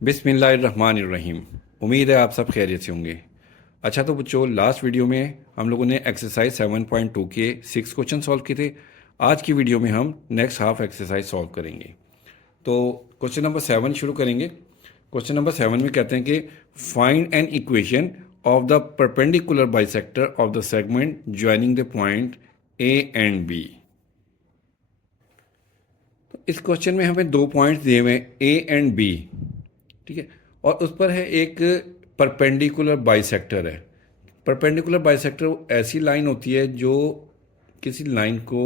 बिस्मिल्लाहिर्रहमानिर्रहीम। उम्मीद है आप सब खैरियत से होंगे। अच्छा तो बच्चों, लास्ट वीडियो में हम लोगों ने एक्सरसाइज 7.2 के 6 क्वेश्चन सॉल्व किए थे। आज की वीडियो में हम नेक्स्ट हाफ एक्सरसाइज सॉल्व करेंगे। तो क्वेश्चन नंबर 7 शुरू करेंगे। क्वेश्चन नंबर 7 में कहते हैं कि find an equation of the perpendicular bisector of the segment joining the point A and B. तो इस क्वेश्चन में हमें दो पॉइंट्स दिए हुए हैं, ए एंड बी। ठीक है, और उस पर है एक परपेंडिकुलर बाइसेक्टर है। परपेंडिकुलर बाइसेक्टर ऐसी लाइन होती है जो किसी लाइन को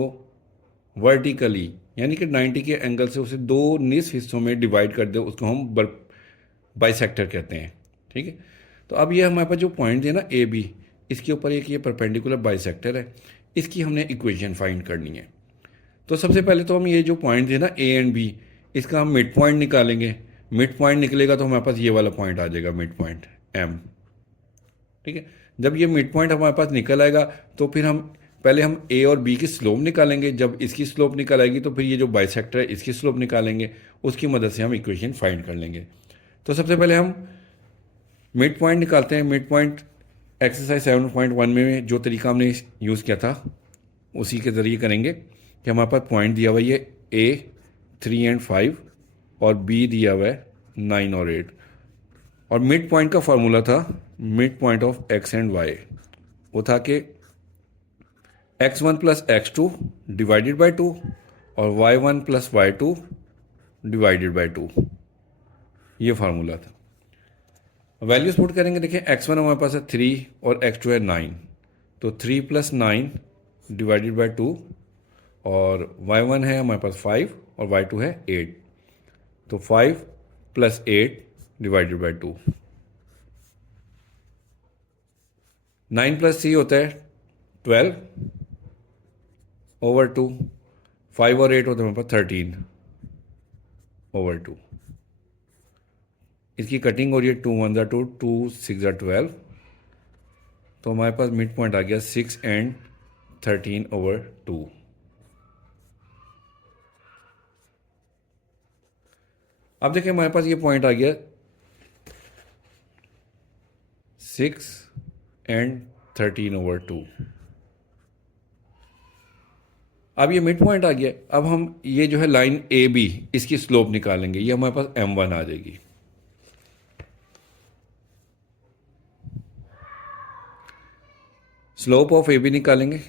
वर्टिकली यानी कि 90 के एंगल से उसे दो निस हिस्सों में डिवाइड कर दे, उसको हम बाइसेक्टर कहते हैं। ठीक है, तो अब ये हमारे पास जो पॉइंट है ना ए बी, इसके ऊपर एक ये परपेंडिकुलर बाइसेक्टर है। इसकी हमने इक्वेशन फाइंड करनी है। तो सबसे पहले तो हम ये जो पॉइंट है ना ए एंड बी, इसका हम मिड पॉइंट निकालेंगे। मिड पॉइंट निकलेगा तो हमारे पास ये वाला पॉइंट आ जाएगा, मिड पॉइंट एम। ठीक है, जब ये मिड पॉइंट हमारे पास निकल आएगा तो फिर हम पहले हम ए और बी की स्लोप निकालेंगे। जब इसकी स्लोप निकल आएगी तो फिर ये जो बाइसेक्टर है इसकी स्लोप निकालेंगे। उसकी मदद से हम इक्वेशन फाइंड कर लेंगे। तो सबसे पहले हम मिड पॉइंट निकालते हैं। मिड पॉइंट एक्सरसाइज 7.1 में जो तरीका हमने यूज़ किया था उसी के ज़रिए करेंगे कि हमारे पास पॉइंट दिया हुआ है ए 3 एंड 5 और बी दिया हुआ है 9 और 8। और मिड पॉइंट का फार्मूला था mid point of x and y. वो था कि x1 plus x2 divided by 2 और y1 plus y2 divided by 2। ये फार्मूला था। वैल्यूज पुट करेंगे। देखिए x1 हमारे पास है 3 और x2 है 9, तो 3 प्लस 9 डिवाइडेड बाई 2 और y1 है हमारे पास 5 और y2 है 8, तो 5 प्लस 8 डिवाइडेड बाई 2। 9 प्लस 3 होता है 12 ओवर 2, 5 और 8 होता है हमारे पास 13 ओवर 2। इसकी कटिंग हो रही है 2 1 ज़ा 2, 2 6 ज़ा 12, तो हमारे पास मिड पॉइंट आ गया 6 एंड 13 ओवर 2। अब देखिए हमारे पास ये पॉइंट आ गया 6 एंड 13 ओवर 2। अब ये मिड पॉइंट आ गया। अब हम ये जो है लाइन ए बी, इसकी स्लोप निकालेंगे। ये हमारे पास m1 आ जाएगी। स्लोप ऑफ ए बी निकालेंगे।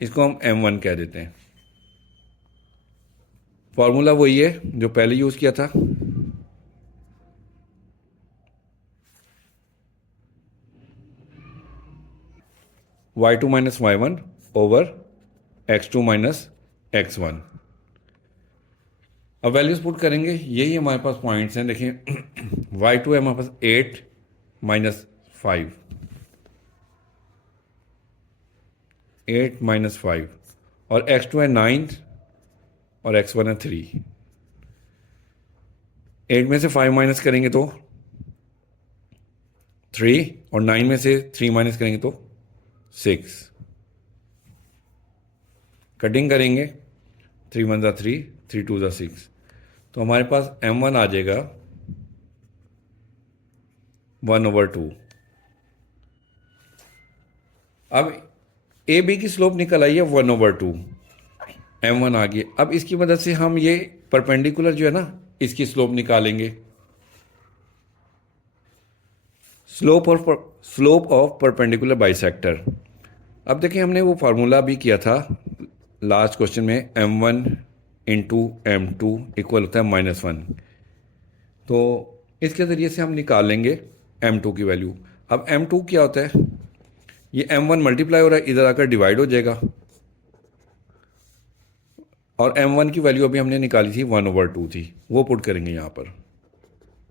इसको हम m1 कह देते हैं। फॉर्मूला वही है जो पहले यूज़ किया था। y2 minus y1 over x2 minus x1। अब वैल्यूज पुट करेंगे। यही हमारे पास पॉइंट्स हैं। देखिए y2 है हमारे पास 8 माइनस 5, 8 माइनस 5 और x2 है 9 और x1 है 3। 8 में से 5 माइनस करेंगे तो 3 और 9 में से 3 माइनस करेंगे तो 6। कटिंग करेंगे 3 1 ज़ा 3, 3 2 ज़ा 6, तो हमारे पास m1 आ जाएगा 1 ओवर 2। अब ए बी की स्लोप निकल आई है 1 ओवर 2, m1 आ गई। अब इसकी मदद से हम ये परपेंडिकुलर जो है ना इसकी स्लोप निकालेंगे। Slope of perpendicular bisector. अब देखिए हमने वो फार्मूला भी किया था लास्ट क्वेश्चन में, m1 इंटू m2 इक्वल होता है -1। तो इसके ज़रिए से हम निकालेंगे m2 की वैल्यू। अब m2 क्या होता है, ये m1 मल्टीप्लाई हो रहा है, इधर आकर डिवाइड हो जाएगा। और m1 की वैल्यू अभी हमने निकाली थी 1 ओवर 2 थी, वो पुट करेंगे यहाँ पर।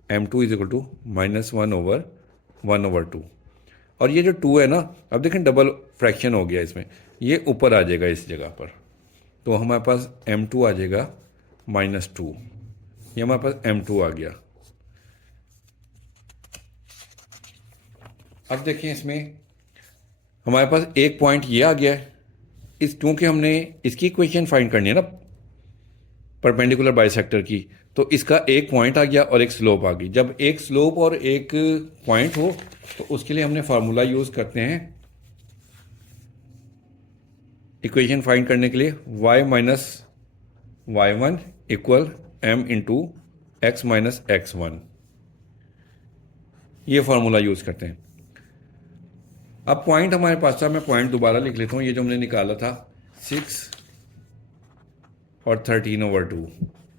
m2 is equal to -1 over 1 over 2। और ये जो 2 है ना, अब देखें डबल फ्रैक्शन हो गया इसमें, ये ऊपर आ जाएगा इस जगह पर। तो हमारे पास m2 आ जाएगा -2। ये हमारे पास m2 आ गया। अब देखिए इसमें हमारे पास एक पॉइंट ये आ गया है इस क्योंकि हमने इसकी इक्वेशन फाइंड करनी है ना परपेंडिकुलर बाइसेक्टर की, तो इसका एक पॉइंट आ गया और एक स्लोप आ गई। जब एक स्लोप और एक पॉइंट हो तो उसके लिए हमने फार्मूला यूज़ करते हैं इक्वेशन फाइंड करने के लिए, y minus y1 equal m into x minus x1, ये फार्मूला यूज़ करते हैं। अब पॉइंट हमारे पास था, मैं पॉइंट दोबारा लिख लेता हूँ। ये जो हमने निकाला था 6 और 13/2,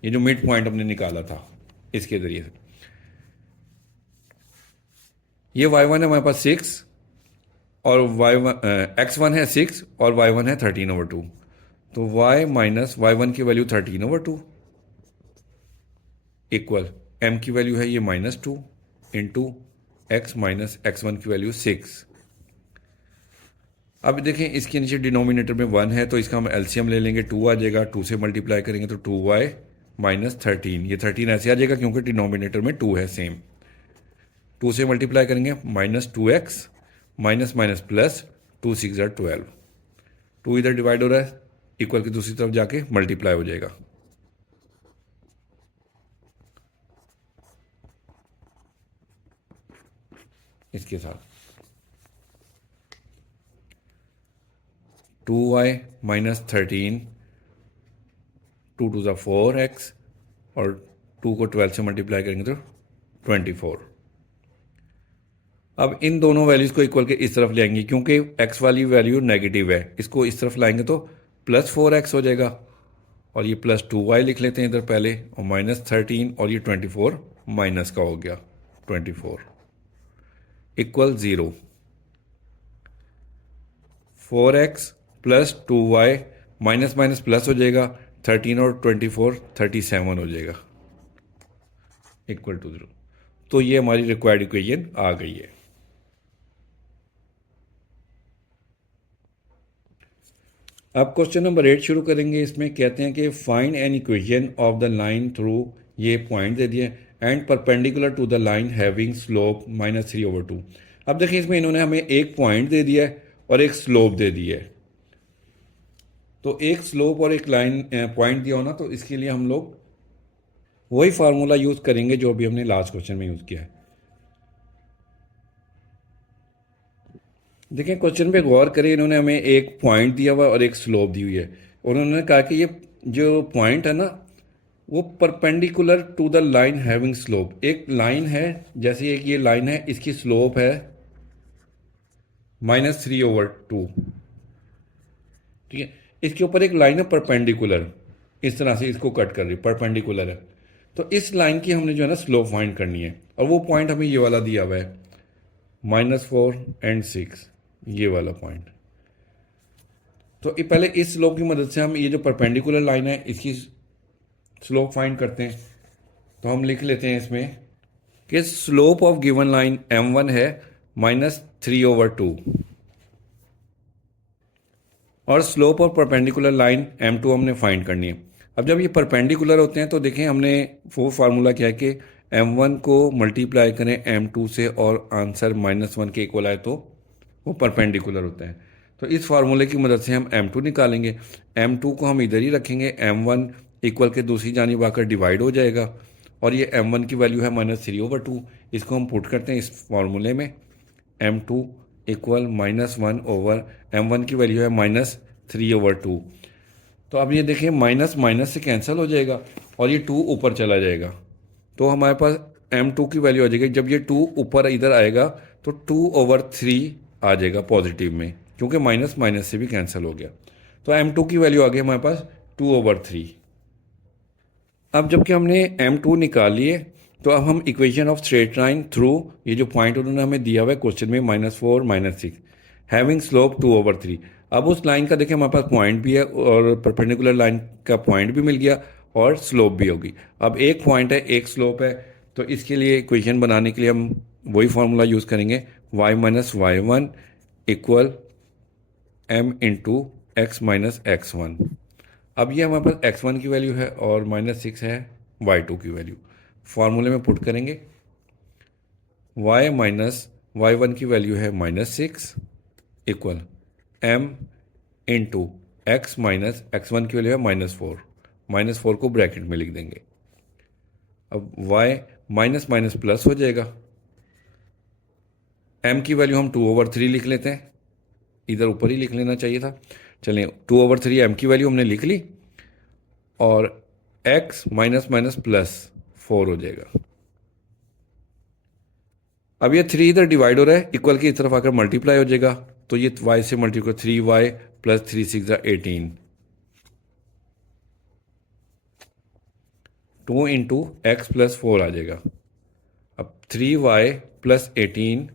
ये जो मिड पॉइंट हमने निकाला था इसके ज़रिए से, ये y1 है हमारे पास 6 और x1 है 6 और y1 है 13/2, तो y माइनस y1 की वैल्यू 13/2 इक्वल m की वैल्यू है ये -2 इंटू एक्स माइनस x1 की वैल्यू 6। अब देखें इसके नीचे डिनोमिनेटर में 1 है तो इसका हम एलसीएम ले लेंगे, 2 आ जाएगा, 2 से मल्टीप्लाई करेंगे तो 2y माइनस 13, ये 13 ऐसे आ जाएगा क्योंकि डिनोमिनेटर में 2 है सेम। 2 से मल्टीप्लाई करेंगे -2x माइनस माइनस प्लस 2 6 12, 2 इधर डिवाइड हो रहा है, इक्वल की दूसरी तरफ जाके मल्टीप्लाई हो जाएगा। इसके साथ 2y माइनस 13, 2 2 4x और 2 को 12 से मल्टीप्लाई करेंगे तो 24। अब इन दोनों वैल्यूज़ को इक्वल के इस तरफ ले आएंगे क्योंकि x वाली वैल्यू नेगेटिव है, इसको इस तरफ लाएंगे तो +4x हो जाएगा और ये +2y लिख लेते हैं इधर पहले, और -13 और ये 24 माइनस का हो गया 24 equal 0। 4x plus 2y minus minus plus हो जाएगा, 13 और 24 37 हो जाएगा इक्वल टू 0। तो ये हमारी रिक्वायर्ड इक्वेशन आ गई है। अब क्वेश्चन नंबर 8 शुरू करेंगे। इसमें कहते हैं कि find an equation of the line through, ये पॉइंट दे दिए, and perpendicular to the line having slope -3/2। अब देखिए इसमें इन्होंने हमें एक पॉइंट दे दिया है और एक स्लोप दे दिया है, तो एक स्लोप और एक लाइन पॉइंट दिया हो ना, तो इसके लिए हम लोग वही फार्मूला यूज़ करेंगे जो अभी हमने लास्ट क्वेश्चन में यूज़ किया है। देखें क्वेश्चन पे गौर करें, इन्होंने हमें एक पॉइंट दिया हुआ और एक स्लोप दी हुई है। उन्होंने कहा कि ये जो पॉइंट है ना वो perpendicular to the line having slope, एक लाइन है जैसे एक ये लाइन है, इसकी स्लोप है -3/2, ठीक है। इसके ऊपर एक लाइन है परपेंडिकुलर, इस तरह से इसको कट कर रही परपेंडिकुलर है, तो इस लाइन की हमने जो है ना स्लोप फाइंड करनी है, और वो पॉइंट हमें ये वाला दिया हुआ है -4 और 6, ये वाला पॉइंट। तो पहले इस स्लोप की मदद से हम ये जो परपेंडिकुलर लाइन है इसकी स्लोप फाइंड करते हैं। तो हम लिख लेते हैं इसमें कि slope of given line m1 है -3/2 और slope of perpendicular line m2 हमने फाइंड करनी है। अब जब ये परपेंडिकुलर होते हैं तो देखें हमने वो फार्मूला क्या है कि m1 को मल्टीप्लाई करें m2 से और आंसर -1 के इक्वल आए तो वो परपेंडिकुलर होता है। तो इस फार्मूले की मदद से हम m2 निकालेंगे, m2 को हम इधर ही रखेंगे, m1 इक्वल के दूसरी जानिब आकर डिवाइड हो जाएगा और ये m1 की वैल्यू है -3/2, इसको हम पुट करते हैं इस फार्मूले में, m2 इक्वल -1 ओवर m1 की वैल्यू है -3/2। तो अब ये देखिए माइनस माइनस से कैंसिल हो जाएगा और ये 2 ऊपर चला जाएगा, तो हमारे पास m2 की वैल्यू आ जाएगी। जब ये 2 ऊपर इधर आएगा तो 2/3 आ जाएगा पॉजिटिव में, क्योंकि माइनस माइनस से भी कैंसिल हो गया। तो m2 की वैल्यू आ गई हमारे पास 2/3। अब जबकि हमने m2 निकाल लिए तो अब हम equation of straight line through, ये जो पॉइंट उन्होंने हमें दिया हुआ है क्वेश्चन में -4 -6 हैविंग स्लोप 2/3, अब उस लाइन का देखिए हमारे पास पॉइंट भी है और परपेंडिकुलर लाइन का पॉइंट भी मिल गया और स्लोप भी होगी। अब एक पॉइंट है एक स्लोप है, तो इसके लिए इक्वेशन बनाने के लिए हम वही फार्मूला यूज़ करेंगे, y minus y1 equal m into x minus x1। अब ये हमारे पास x1 की वैल्यू है और -6 है y2 की वैल्यू, फार्मूले में पुट करेंगे, y माइनस y1 की वैल्यू है -6 equal m into x minus x1 की वैल्यू है -4 को ब्रैकेट में लिख देंगे। अब y माइनस माइनस प्लस हो जाएगा, m की वैल्यू हम 2/3 लिख लेते हैं, इधर ऊपर ही लिख लेना चाहिए था। चलें 2/3 m की वैल्यू हमने लिख ली और x माइनस माइनस प्लस 4 हो जाएगा। अब ये 3 इधर डिवाइड हो रहा है, इक्वल की इस तरफ आकर मल्टीप्लाई हो जाएगा, तो ये y से multiply 3y plus 3 6 18, 2 into x plus 4 आ जाएगा। अब 3y प्लस 18,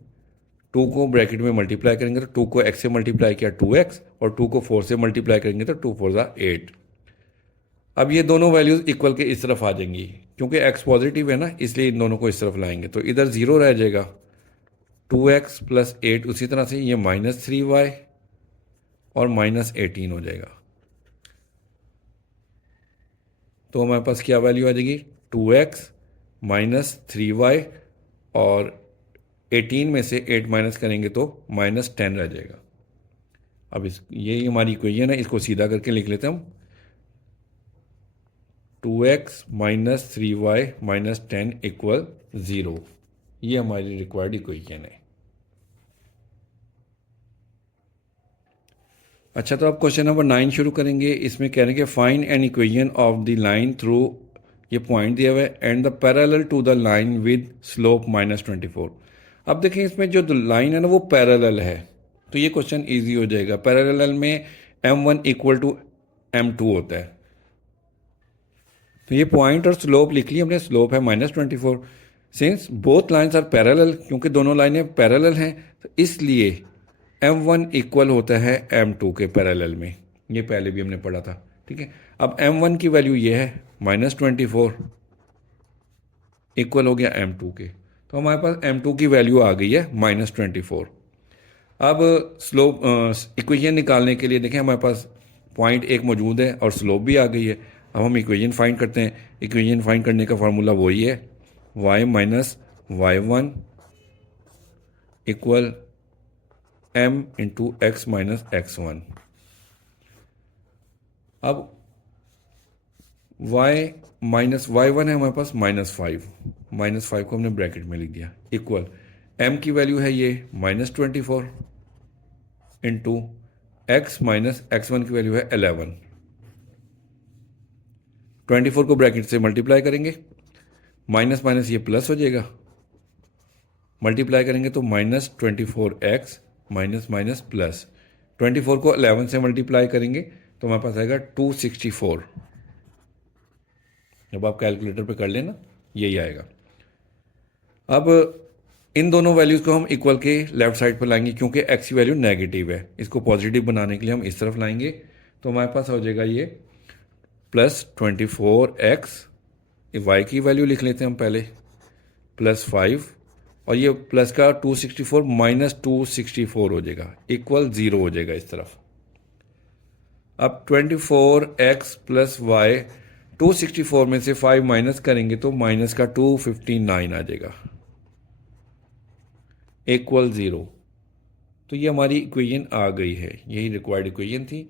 2 को ब्रैकेट में मल्टीप्लाई करेंगे तो 2 को x से मल्टीप्लाई किया 2x, और 2 को 4 से मल्टीप्लाई करेंगे तो 2 4 8। अब ये दोनों वैल्यूज इक्वल के इस तरफ आ जाएंगी, क्योंकि x पॉजिटिव है ना, इसलिए इन दोनों को इस तरफ लाएंगे, तो इधर 0 रह जाएगा, 2x प्लस 8, उसी तरह से ये -3y और -18 हो जाएगा। तो हमारे पास क्या वैल्यू आ जाएगी, 2x माइनस 3y, और 18 में से 8 माइनस करेंगे तो -10 रह जाएगा। अब ये हमारी इक्वेशन है, इसको सीधा करके लिख लेते हैं हम, 2x minus 3y minus 10 equal 0। ये हमारी रिक्वायर्ड इक्वेशन है। अच्छा, तो आप क्वेश्चन नंबर 9 शुरू करेंगे। इसमें कह रहे हैं कि find an equation of the line through, ये पॉइंट दिया हुआ है, and the parallel to the line with slope -24। अब देखें इसमें जो लाइन है ना वो पैरेलल है, तो ये क्वेश्चन इजी हो जाएगा। पैरेलल में m1 इक्वल टू m2 होता है, तो ये पॉइंट और स्लोप लिख ली हमने, स्लोप है -24। Since both lines are parallel, क्योंकि दोनों लाइनें पैरेलल हैं, तो इसलिए m1 इक्वल होता है m2 के पैरेलल में, ये पहले भी हमने पढ़ा था, ठीक है। अब m1 की वैल्यू ये है -24, इक्वल हो गया m2 के, तो हमारे पास m2 की वैल्यू आ गई है -24। अब स्लोप इक्वेशन निकालने के लिए देखें हमारे पास पॉइंट एक मौजूद है और स्लोप भी आ गई है। अब हम इक्वेशन फाइंड करते हैं। इक्वेशन फाइंड करने का फार्मूला वही है, y minus y1 equal m into x minus x1। अब y माइनस y1 है हमारे पास -5 को हमने ब्रैकेट में लिख दिया, इक्वल m की वैल्यू है ये -24 इंटू x माइनस x1 की वैल्यू है 11। 24 को ब्रैकेट से मल्टीप्लाई करेंगे, माइनस माइनस ये प्लस हो जाएगा, मल्टीप्लाई करेंगे तो -24x माइनस माइनस प्लस, 24 को 11 से मल्टीप्लाई करेंगे तो हमारे पास आएगा 264। जब आप कैलकुलेटर पे कर लेना यही आएगा। अब इन दोनों वैल्यूज़ को हम इक्वल के लेफ्ट साइड पर लाएंगे, क्योंकि x की वैल्यू नेगेटिव है, इसको पॉजिटिव बनाने के लिए हम इस तरफ लाएंगे, तो हमारे पास हो जाएगा ये +24x, y की वैल्यू लिख लेते हैं हम पहले, +5, और ये प्लस का 264 माइनस 264 हो जाएगा, इक्वल 0 हो जाएगा इस तरफ। अब 24x प्लस y, 264 में से 5 माइनस करेंगे तो माइनस का 259 आ जाएगा, इक्वल 0। तो ये हमारी इक्वेशन आ गई है, यही रिक्वायर्ड इक्वेशन थी।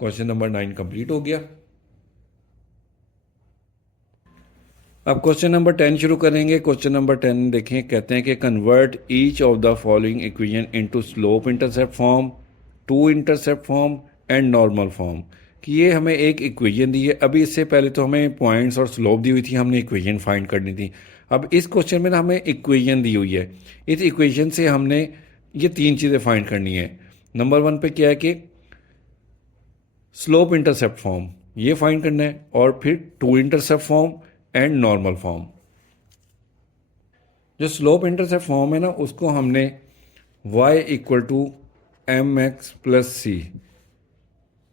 क्वेश्चन नंबर 9 कंप्लीट हो गया। अब क्वेश्चन नंबर 10 शुरू करेंगे। क्वेश्चन नंबर 10 देखें, कहते हैं कि convert each of the following equation into slope intercept form, two intercept form and normal form. कि ये हमें एक इक्वेशन दी है, अभी इससे पहले तो हमें पॉइंट्स और स्लोप दी हुई थी, हमने इक्वेशन फाइंड करनी थी। अब इस क्वेश्चन में ना हमें इक्वेशन दी हुई है, इस इक्वेशन से हमने ये 3 चीज़ें फाइंड करनी है। नंबर 1 पे क्या है कि स्लोप इंटरसेप्ट फॉर्म, ये फाइंड करना है, और फिर two intercept form and normal form. जो स्लोप इंटरसेप्ट फॉर्म है ना, उसको हमने y equal to mx plus C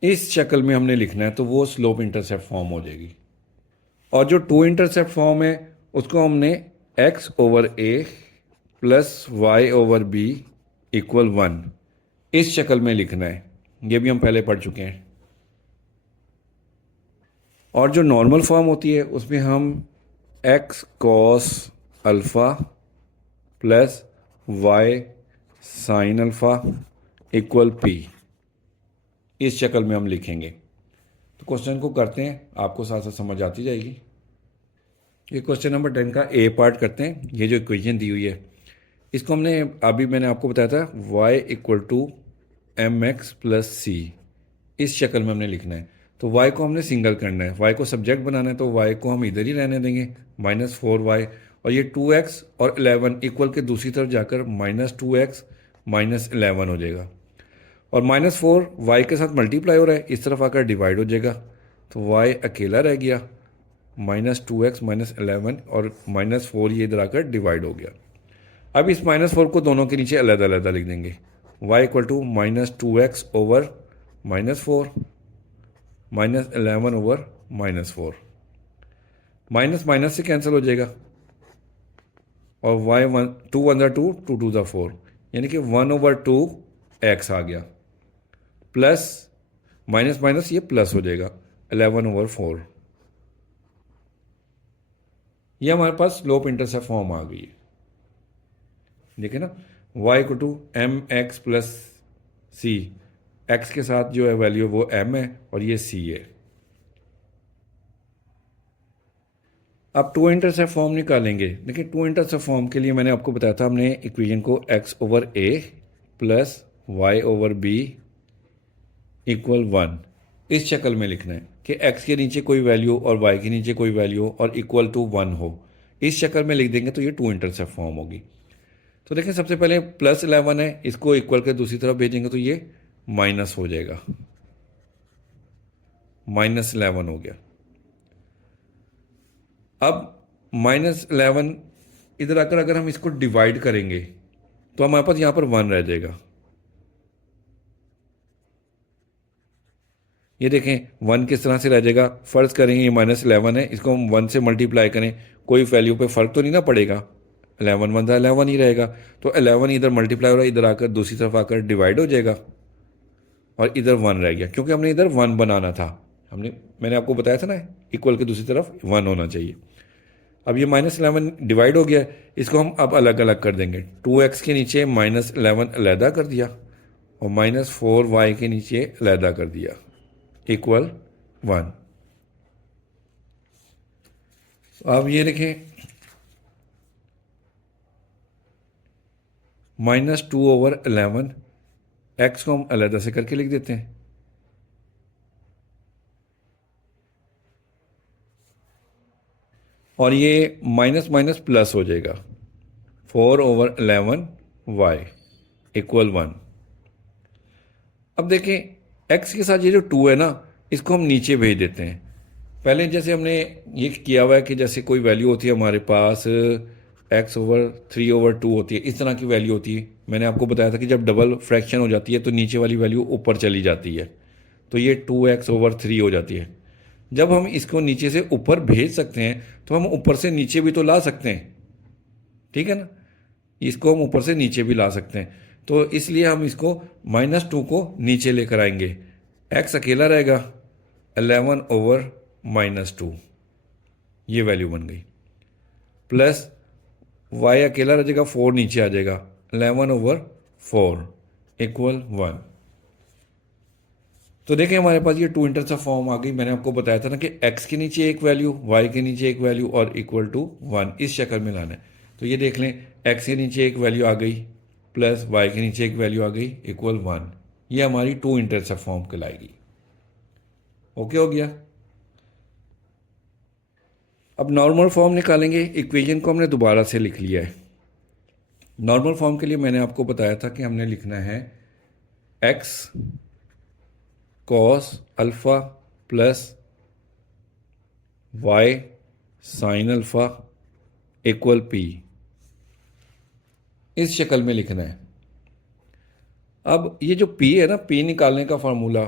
इस शक्ल में हमने लिखना है, तो वो स्लोप इंटरसेप्ट फॉर्म हो जाएगी। और जो टू इंटरसेप्ट फॉर्म है उसको हमने x over a plus y over b equal 1 इस शक्ल में लिखना है, ये भी हम पहले पढ़ चुके हैं। और जो नॉर्मल फॉर्म होती है उसमें हम x cos alpha plus y sign alpha equal p, इस शक्ल में हम लिखेंगे। तो क्वेश्चन को करते हैं, आपको साथ साथ समझ आती जाएगी। ये क्वेश्चन नंबर 10 का ए पार्ट करते हैं। ये जो इक्वेशन दी हुई है इसको हमने अभी मैंने आपको बताया था y equal to M x plus C, इस शक्ल में हमने लिखना है। तो y को हमने सिंगल करना है, y को सब्जेक्ट बनाना है, तो y को हम इधर ही रहने देंगे -4y, और ये 2x और 11 इक्वल के दूसरी तरफ जाकर -2x -11 हो जाएगा, और -4 y के साथ मल्टीप्लाई हो रहा है, इस तरफ आकर डिवाइड हो जाएगा, तो y अकेला रह गया, -2x -11 और -4 ये इधर आकर डिवाइड हो गया। अब इस -4 को दोनों के नीचे अलग अलग लिख देंगे, y equal to -2x over -4 -11 over -4, minus minus से कैंसिल हो जाएगा, और y 2 1 2 2 2 4, यानी कि 1/2x आ गया, प्लस माइनस माइनस ये प्लस हो जाएगा 11/4। ये हमारे पास स्लोप इंटरसेप्ट फॉर्म आ गई है। देखिए ना, y equal to M x plus c, x के साथ जो है वैल्यू वो m है और ये c है। अब टू इंटरसेप्ट फॉर्म निकालेंगे। देखिए, टू इंटरसेप्ट फॉर्म के लिए मैंने आपको बताया था, हमने इक्वेशन को x over a plus y over b equal 1 इस शक्ल में लिखना है कि x के नीचे कोई वैल्यू और y के नीचे कोई वैल्यू और इक्वल टू 1 हो, इस शक्ल में लिख देंगे तो ये टू इंटरसेप्ट फॉर्म होगी। तो देखिए, सबसे पहले +11 है, इसको इक्वल के दूसरी तरफ भेजेंगे तो ये माइनस हो जाएगा, -11 हो गया। अब -11 इधर आकर अगर हम इसको डिवाइड करेंगे तो हमारे पास यहां पर 1 रह जाएगा। ये देखें 1 किस तरह से रह जाएगा, फर्ज करेंगे ये -11 है, इसको हम 1 से मल्टीप्लाई करें, कोई वैल्यू पे फ़र्क तो नहीं ना पड़ेगा, 11 1 11 ही रहेगा, तो 11 इधर मल्टीप्लाई हो रहा है, इधर आकर दूसरी तरफ आकर डिवाइड हो जाएगा, और इधर 1 रह गया, क्योंकि हमने इधर 1 बनाना था। मैंने आपको बताया था ना, इक्वल के दूसरी तरफ 1 होना चाहिए। अब ये -11 डिवाइड हो गया, इसको हम अब अलग अलग कर देंगे। 2x के नीचे -11 अलहदा कर दिया, और -4y के नीचे अलहदा कर दिया, इक्वल 1। अब ये देखें, -2/11, x को हम अलहदा से करके लिख देते हैं, और ये माइनस माइनस प्लस हो जाएगा, 4/11y इक्वल 1। अब देखें x के साथ ये जो 2 है ना, इसको हम नीचे भेज देते हैं। पहले जैसे हमने ये किया हुआ है कि जैसे कोई वैल्यू होती है हमारे पास x/3/2 होती है, इस तरह की वैल्यू होती है। मैंने आपको बताया था कि जब डबल फ्रैक्शन हो जाती है तो नीचे वाली वैल्यू ऊपर चली जाती है, तो ये 2x/3 हो जाती है। जब हम इसको नीचे से ऊपर भेज सकते हैं तो हम ऊपर से नीचे भी तो ला सकते हैं, ठीक है ना, इसको हम ऊपर से नीचे भी ला सकते हैं। तो इसलिए हम इसको -2 को नीचे लेकर आएंगे, x अकेला रहेगा 11/-2, ये वैल्यू बन गई, प्लस y अकेला रह जाएगा, 4 नीचे आ जाएगा, 11/4 इक्वल 1। तो देखें हमारे पास ये टू इंटरसेप्ट फॉर्म आ गई। मैंने आपको बताया था ना कि x के नीचे एक वैल्यू, y के नीचे एक वैल्यू और इक्वल टू 1, इस शक्ल में लाना है। तो ये देख लें, x के नीचे एक वैल्यू आ गई प्लस y के नीचे एक वैल्यू आ गई इक्वल 1, ये हमारी टू इंटरसेप्ट फॉर्म कहलाएगी। ओके हो गया। अब नॉर्मल फॉर्म निकालेंगे। इक्वेशन को हमने दोबारा से लिख लिया है। नॉर्मल फॉर्म के लिए मैंने आपको बताया था कि हमने लिखना है x cos alpha plus y sign alpha equal p, इस शक्ल में लिखना है। अब ये जो p है ना, p निकालने का फार्मूला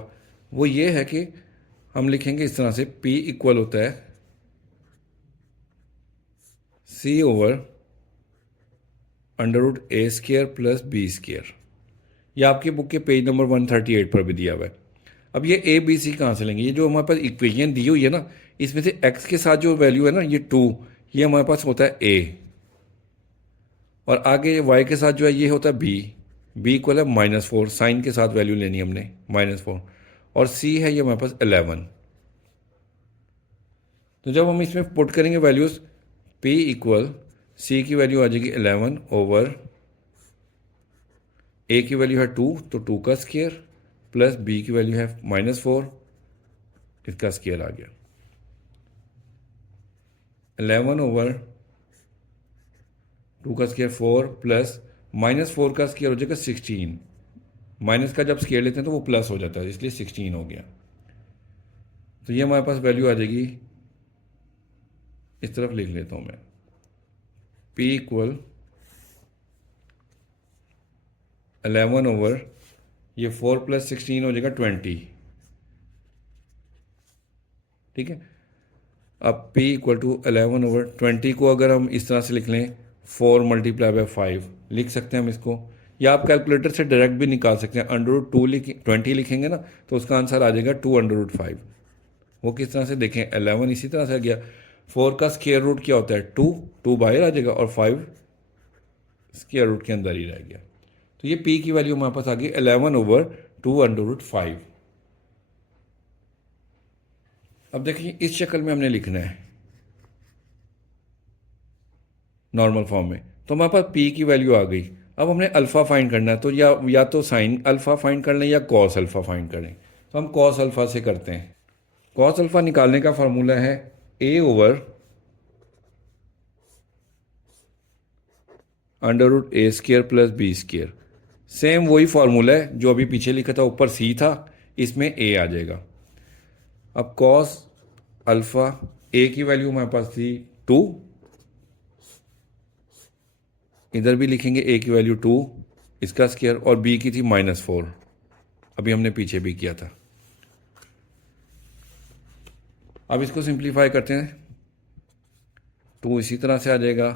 वो ये है कि हम लिखेंगे इस तरह से, p इक्वल होता है c/√a² प्लस b²। ये आपकी बुक के पेज नंबर 138 पर भी दिया हुआ है। अब ये ए बी सी कहाँ से लेंगे? ये जो हमारे पास इक्वेशन दी हुई है ना, इसमें से x के साथ जो वैल्यू है ना, ये 2, ये हमारे पास होता है a, और आगे y के साथ जो है ये होता है b इक्वल है -4, साइन के साथ वैल्यू लेनी हमने -4, और सी है ये हमारे पास 11। तो जब हम इसमें पुट करेंगे वैल्यूज़, पी इक्वल सी की वैल्यू आ जाएगी 11 ओवर ए की वैल्यू है 2 तो 2 का स्क्वायर प्लस बी की वैल्यू है -4 इसका स्क्वायर आ गया। 11 ओवर 2 का स्क्वायर 4 प्लस -4 का स्क्वायर हो जाएगा 16। माइनस का जब स्क्वायर लेते हैं तो वो प्लस हो जाता है, इसलिए 16 हो गया। तो ये हमारे पास वैल्यू आ जाएगी, इस तरफ लिख लेता हूँ मैं, P इक्वल 11 ओवर ये 4 प्लस 16 हो जाएगा 20। ठीक है, अब P इक्वल टू 11 ओवर 20 को अगर हम इस तरह से लिख लें 4 मल्टीप्लाई बाय 5 लिख सकते हैं हम इसको, या आप कैलकुलेटर से डायरेक्ट भी निकाल सकते हैं। √2 20 लिखेंगे ना तो उसका आंसर आ जाएगा 2√5। वो किस तरह से देखें, 11 इसी तरह से आ गया, 4 का स्क्वायर रूट क्या होता है 2 बाहर आ जाएगा और 5 स्क्वायर रूट के अंदर ही रह गया। तो ये P की वैल्यू हमारे पास आ गई 11 ओवर 2√5। अब देखिए इस शक्ल में हमने लिखना है नॉर्मल फॉर्म में, तो हमारे पास P की वैल्यू आ गई। अब हमने अल्फ़ा फाइंड करना है, तो या तो साइन अल्फ़ा फाइंड कर लें या कॉस अल्फ़ा फाइंड करें। तो हम कॉस अल्फ़ा से करते हैं। कॉस अल्फ़ा निकालने का फार्मूला है A over √a² plus b square. Same वही फार्मूला है जो अभी पीछे लिखा था, ऊपर C था, इसमें A आ जाएगा। अब कॉस अल्फ़ा A की वैल्यू हमारे पास थी 2, इधर भी लिखेंगे A की वैल्यू 2 इसका स्क्वायर, और B की थी -4, अभी हमने पीछे भी किया था। अब इसको सिंप्लीफाई करते हैं, 2 इसी तरह से आ जाएगा,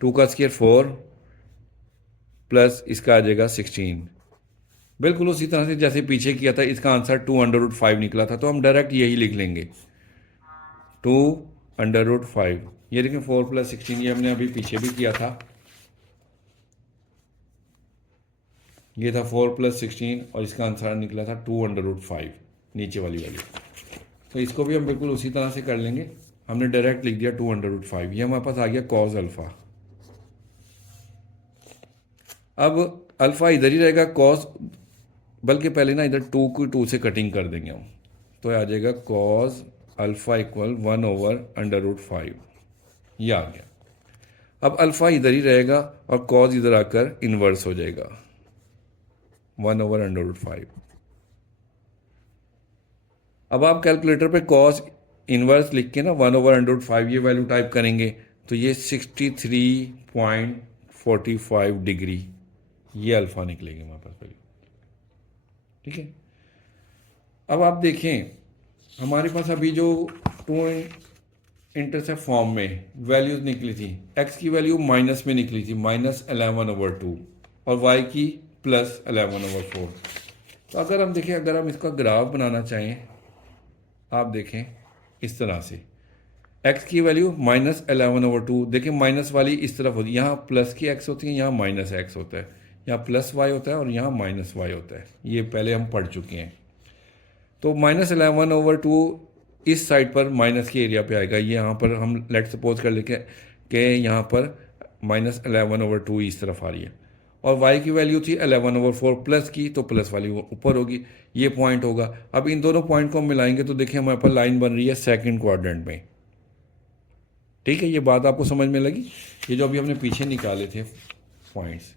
2 का स्क्वायर 4 प्लस इसका आ जाएगा 16, बिल्कुल उसी तरह से जैसे पीछे किया था। इसका आंसर 2√5 निकला था, तो हम डायरेक्ट यही लिख लेंगे 2√5। ये देखें 4 प्लस 16 ये हमने अभी पीछे भी किया था, ये था 4 प्लस 16 और इसका आंसर निकला था 2√5 नीचे वाली वैल्यू। तो इसको भी हम बिल्कुल उसी तरह से कर लेंगे, हमने डायरेक्ट लिख दिया 2√5। ये हमारे पास आ गया कॉस अल्फ़ा। अब अल्फ़ा इधर ही रहेगा, कॉस, बल्कि पहले ना इधर 2 को 2 से कटिंग कर देंगे हम, तो आ जाएगा कॉस अल्फ़ा इक्वल 1 ओवर √5, ये आ गया। अब अल्फ़ा इधर ही रहेगा और कॉस इधर आकर इन्वर्स हो जाएगा 1 ओवर √5। अब आप कैलकुलेटर पे कॉस इन्वर्स लिख के ना 1 ओवर √5 ये वैल्यू टाइप करेंगे तो ये 63.45 डिग्री ये अल्फ़ा निकलेगी हमारे पास वैल्यू। ठीक है, अब आप देखें हमारे पास अभी जो 2 इंटरसेप्ट फॉर्म में वैल्यूज निकली थी, x की वैल्यू माइनस में निकली थी -11/2 और y की +11/4। तो अगर हम देखें, अगर हम इसका ग्राफ बनाना चाहें, आप देखें इस तरह से, x की वैल्यू -11/2, देखें माइनस वाली इस तरफ होती है, यहाँ प्लस की x होती है, यहाँ -x होता है, यहाँ +y होता है और यहाँ -y होता है, ये पहले हम पढ़ चुके हैं। तो -11/2 इस साइड पर माइनस के एरिया पे आएगा, ये यहाँ पर हम लेट सपोज कर लेके कि यहाँ पर -11/2 इस तरफ आ रही है, और y की वैल्यू थी 11/4 प्लस की, तो प्लस वाली ऊपर होगी, ये पॉइंट होगा। अब इन दोनों पॉइंट को हम मिलाएंगे तो देखिए हमारे पास लाइन बन रही है सेकंड क्वाड्रेंट में। ठीक है, ये बात आपको समझ में लगी। ये जो अभी हमने पीछे निकाले थे पॉइंट्स,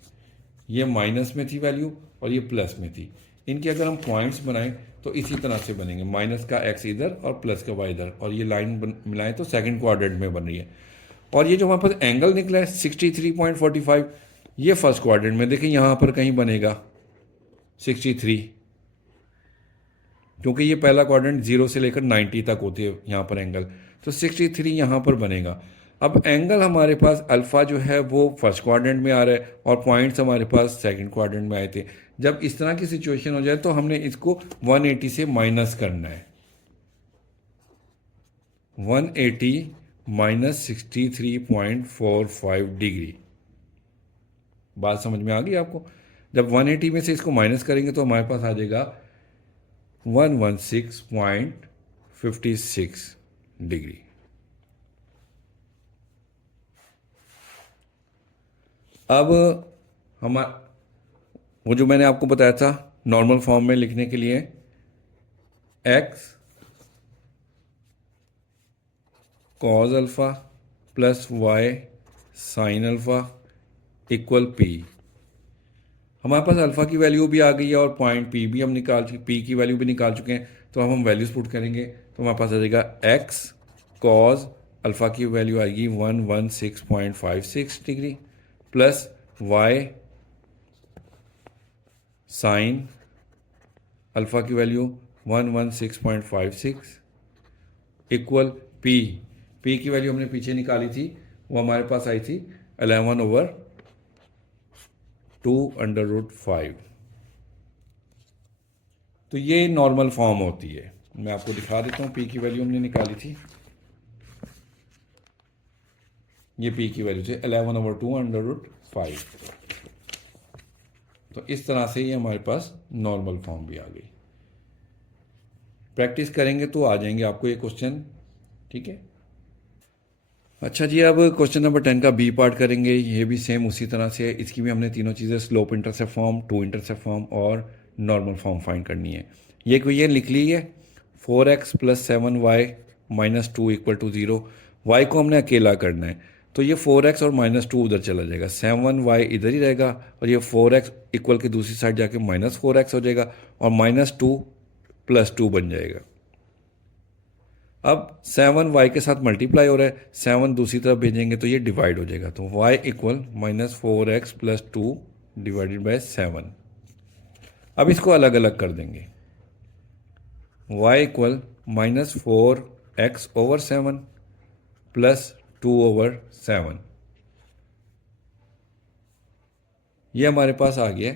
ये माइनस में थी वैल्यू और ये प्लस में थी, इनके अगर हम पॉइंट्स बनाएं तो इसी तरह से बनेंगे, माइनस का x इधर और प्लस का y इधर, और ये लाइन मिलाएं तो सेकंड क्वाड्रेंट में बन रही है। और ये जो हमारे पास एंगल निकला है 63.45, ये फर्स्ट क्वाड्रेंट में, देखिए यहाँ पर कहीं बनेगा 63, क्योंकि ये पहला क्वाड्रेंट 0 से लेकर 90 तक होती है यहाँ पर एंगल, तो 63 यहाँ पर बनेगा। अब एंगल हमारे पास अल्फ़ा जो है वो फर्स्ट क्वाड्रेंट में आ रहा है और पॉइंट्स हमारे पास सेकंड क्वाड्रेंट में आए थे। जब इस तरह की सिचुएशन हो जाए तो हमने इसको 180 से माइनस करना है, 180 माइनस 63.45 डिग्री। बात समझ में आ गई आपको? जब 180 में से इसको माइनस करेंगे तो हमारे पास आ जाएगा 116.56 डिग्री। अब वो जो मैंने आपको बताया था नॉर्मल फॉर्म में लिखने के लिए, x cause alpha plus y sine alpha equal p। हमारे पास अल्फा की वैल्यू भी आ गई है और पॉइंट p भी हम p की वैल्यू भी निकाल चुके हैं। तो हम वैल्यूज पुट करेंगे तो हमारे पास आ जाएगा x कॉज अल्फा की वैल्यू आएगी 116.56 degree plus y sine alpha की वैल्यू 116.56 इक्वल p। p की वैल्यू हमने पीछे निकाली थी, वो हमारे पास आई थी 11/2√5। तो ये नॉर्मल फॉर्म होती है। मैं आपको दिखा देता हूँ, p की वैल्यू हमने निकाली थी, ये p की वैल्यू थी 11/2√5। तो इस तरह से ये हमारे पास नॉर्मल फॉर्म भी आ गई। प्रैक्टिस करेंगे तो आ जाएंगे आपको ये क्वेश्चन, ठीक है। अच्छा जी, अब क्वेश्चन नंबर 10 का बी पार्ट करेंगे। ये भी सेम उसी तरह से है। इसकी भी हमने तीनों चीज़ें slope intercept form, two intercept form और नॉर्मल फॉर्म फाइंड करनी है। ये इक्वेशन लिख ली है, 4x + 7y - 2 = 0। y को हमने अकेला करना है, तो ये 4x और -2 उधर चला जाएगा, 7y इधर ही रहेगा और ये 4x इक्वल के दूसरी साइड जाके -4x हो जाएगा और -2 + 2 बन जाएगा। अब 7y के साथ मल्टीप्लाई हो रहा है, 7 दूसरी तरफ भेजेंगे तो ये डिवाइड हो जाएगा, तो y इक्वल -4x + 2 / 7। अब इसको अलग अलग कर देंगे, y इक्वल -4x/7 + 2/7। ये हमारे पास आ गया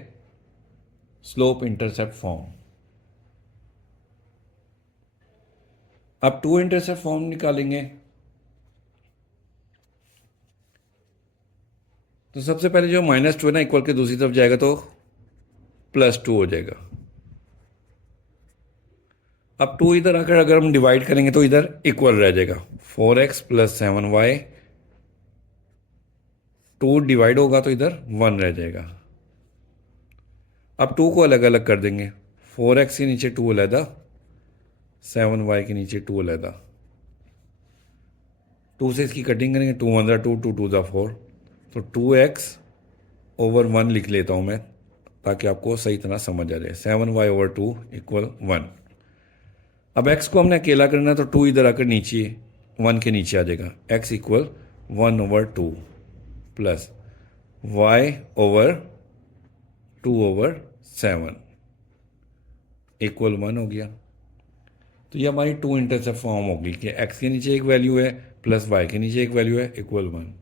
स्लोप इंटरसेप्ट फॉर्म। अब टू इंटरसेप्ट फॉर्म निकालेंगे, तो सबसे पहले जो -2 है ना, इक्वल के दूसरी तरफ जाएगा तो +2 हो जाएगा। अब 2 इधर आकर अगर हम डिवाइड करेंगे तो इधर इक्वल रह जाएगा, 4x + 7y, 2 डिवाइड होगा तो इधर 1 रह जाएगा। अब 2 को अलग अलग कर देंगे, 4x के नीचे 2 अलहदा, 7y के नीचे 2 अलहदा। 2 से इसकी कटिंग करेंगे, 2 1 2, 2 2 4, तो 2x/1 लिख लेता हूँ मैं ताकि आपको सही तरह समझ आ जाए। 7y/2 = 1। अब x को हमने अकेला करना है तो 2 इधर आकर नीचे 1 के नीचे आ जाएगा, x = 1/2 प्लस y/2/7 = 1 हो गया। तो ये हमारी टू इंटरसेप्ट फॉर्म होगी कि x के नीचे एक वैल्यू है प्लस y के नीचे एक वैल्यू है, = 1।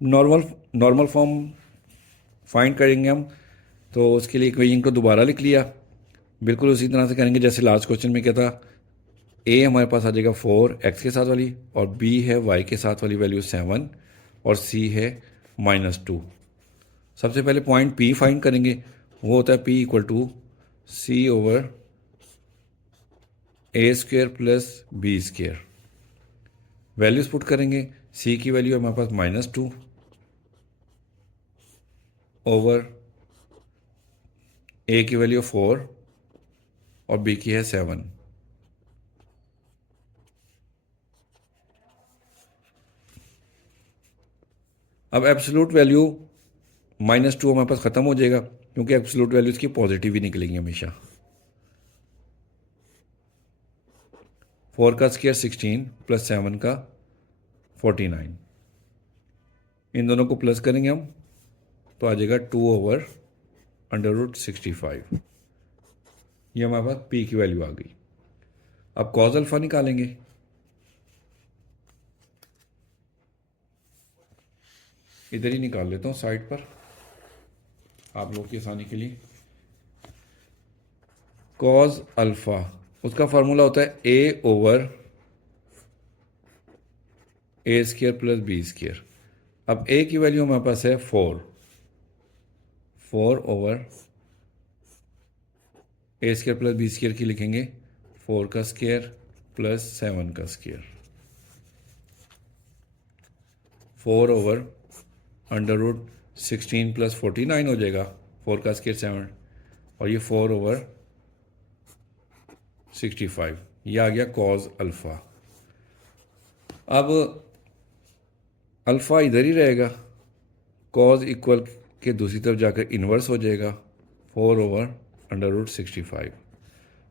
नॉर्मल फॉर्म फाइंड करेंगे हम, तो उसके लिए इक्वेशन को दोबारा लिख लिया, बिल्कुल उसी तरह से करेंगे जैसे लास्ट क्वेश्चन में क्या था। a हमारे पास आ जाएगा 4 x के साथ वाली, और b है y के साथ वाली वैल्यू 7, और c है -2। सबसे पहले पॉइंट p फाइंड करेंगे, वो होता है p = c/a² + b²। Values put करेंगे, c की वैल्यू हमारे पास -2 ओवर a की वैल्यू 4 और b की है 7। अब एब्सोल्यूट वैल्यू -2 हमारे पास ख़त्म हो जाएगा क्योंकि एब्सोल्यूट वैल्यू इसकी पॉजिटिव ही निकलेंगी हमेशा। 4 का स्क्वायर 16 + 7 का 49, इन दोनों को प्लस करेंगे हम तो आ जाएगा 2/√65। ये हमारे पास p की वैल्यू आ गई। अब कॉज अल्फा निकालेंगे, इधर ही निकाल लेता हूँ साइड पर आप लोग की आसानी के लिए। कॉज अल्फा, उसका फार्मूला होता है a/a² + b²। अब a की वैल्यू हमारे पास है 4 4/, a square plus b square की लिखेंगे 4 का स्केयर प्लस 7 का square, 4 over under root 16 plus 49 हो जाएगा, 4 का स्केयर 7, और ये 4 ओवर 65, ये आ गया कॉज अल्फ़ा। अब अल्फ़ा इधर ही रहेगा, कॉज इक्वल के दूसरी तरफ जाकर इन्वर्स हो जाएगा 4 ओवर अंडर रूट 65।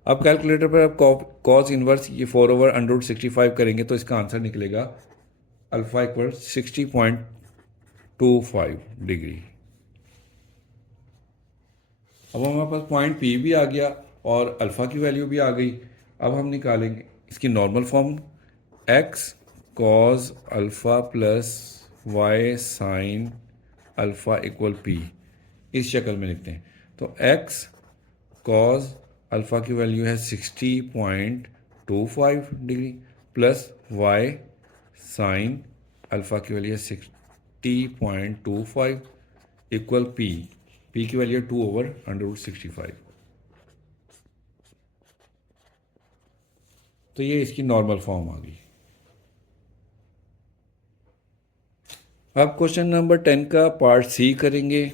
अब कैलकुलेटर पर आप कॉज इन्वर्स ये 4 ओवर अंडर रूट 65 करेंगे तो इसका आंसर निकलेगा अल्फ़ा इक्वल 60.25 डिग्री। अब हमारे पास पॉइंट पी भी आ गया और अल्फ़ा की वैल्यू भी आ गई। अब हम निकालेंगे इसकी normal form, x cos alpha plus y sine alpha equal p, इस शक्ल में लिखते हैं। तो एक्स कॉज अल्फ़ा की वैल्यू है 60.25 degree plus y sine alpha की वैल्यू है 60.25 इक्वल पी, पी की वैल्यू है 2 ओवर अंडर रूट 65। तो ये इसकी नॉर्मल फॉर्म आ गई। अब क्वेश्चन नंबर 10 का पार्ट सी करेंगे।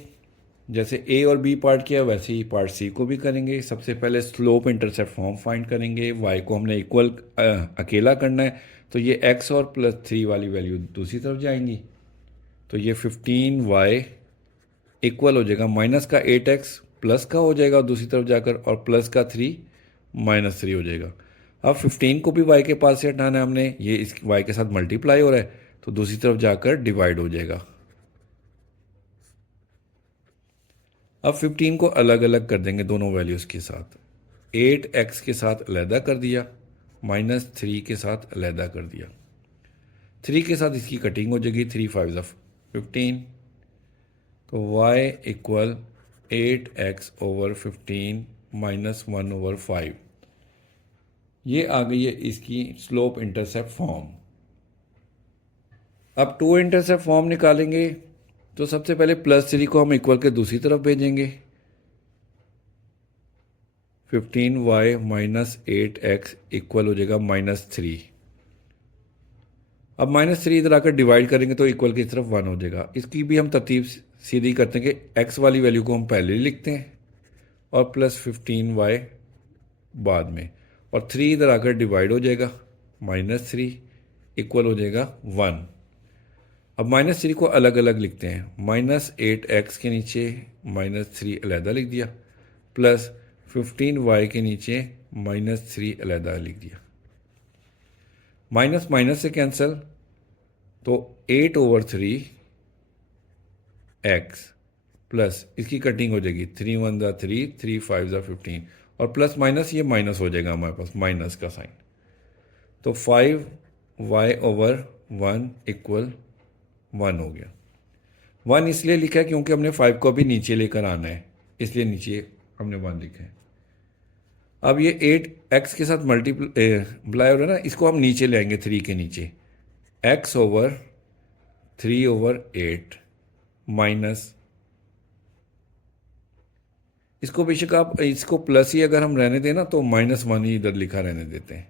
जैसे ए और बी पार्ट किया वैसे ही पार्ट सी को भी करेंगे। सबसे पहले स्लोप इंटरसेप्ट फॉर्म फाइंड करेंगे। वाई को हमने इक्वल अकेला करना है, तो ये एक्स और प्लस 3 वाली वैल्यू दूसरी तरफ जाएंगी, तो ये 15y इक्वल हो जाएगा माइनस का 8x प्लस का हो जाएगा दूसरी तरफ जाकर, और प्लस का 3 माइनस 3 हो जाएगा। अब 15 को भी y के पास से हटाना है हमने, ये इस y के साथ मल्टीप्लाई हो रहा है तो दूसरी तरफ जाकर डिवाइड हो जाएगा। अब 15 को अलग अलग कर देंगे दोनों वैल्यूज़ के साथ, 8x के साथ अलहदा कर दिया, माइनस 3 के साथ अलहदा कर दिया। 3 के साथ इसकी कटिंग हो जाएगी, 3 5 15, तो y equal 8x over 15 minus 1 over 5, ये आ गई है इसकी स्लोप इंटरसेप्ट फॉर्म। अब टू इंटरसेप्ट फॉर्म निकालेंगे, तो सबसे पहले प्लस 3 को हम इक्वल के दूसरी तरफ भेजेंगे, 15y माइनस 8x इक्वल हो जाएगा माइनस 3। अब माइनस 3 इधर आकर डिवाइड करेंगे तो इक्वल की तरफ 1 हो जाएगा। इसकी भी हम तरतीब सीधी करते हैं कि x वाली वैल्यू को हम पहले लिखते हैं और प्लस 15y बाद में, और 3 इधर आकर डिवाइड हो जाएगा, माइनस 3 इक्वल हो जाएगा 1। अब माइनस 3 को अलग अलग लिखते हैं, माइनस 8x के नीचे माइनस 3 अलहदा लिख दिया, प्लस 15y के नीचे माइनस 3 अलहदा लिख दिया। माइनस माइनस से कैंसिल, तो 8 ओवर 3 x प्लस इसकी कटिंग हो जाएगी, 3 1 ज़ा 3, 3 5 ज़ा 15, और प्लस माइनस ये माइनस हो जाएगा हमारे पास माइनस का साइन, तो 5y ओवर 1 इक्वल 1 हो गया। 1 इसलिए लिखा है क्योंकि हमने 5 को भी नीचे लेकर आना है, इसलिए नीचे हमने 1 लिखा है। अब ये 8x के साथ मल्टीप्लाई हो रहा है ना, इसको हम नीचे ले आएंगे 3 के नीचे, x ओवर 3 ओवर 8 माइनस, इसको बेशक आप इसको प्लस ही अगर हम रहने दें ना तो माइनस 1 ही इधर लिखा रहने देते हैं,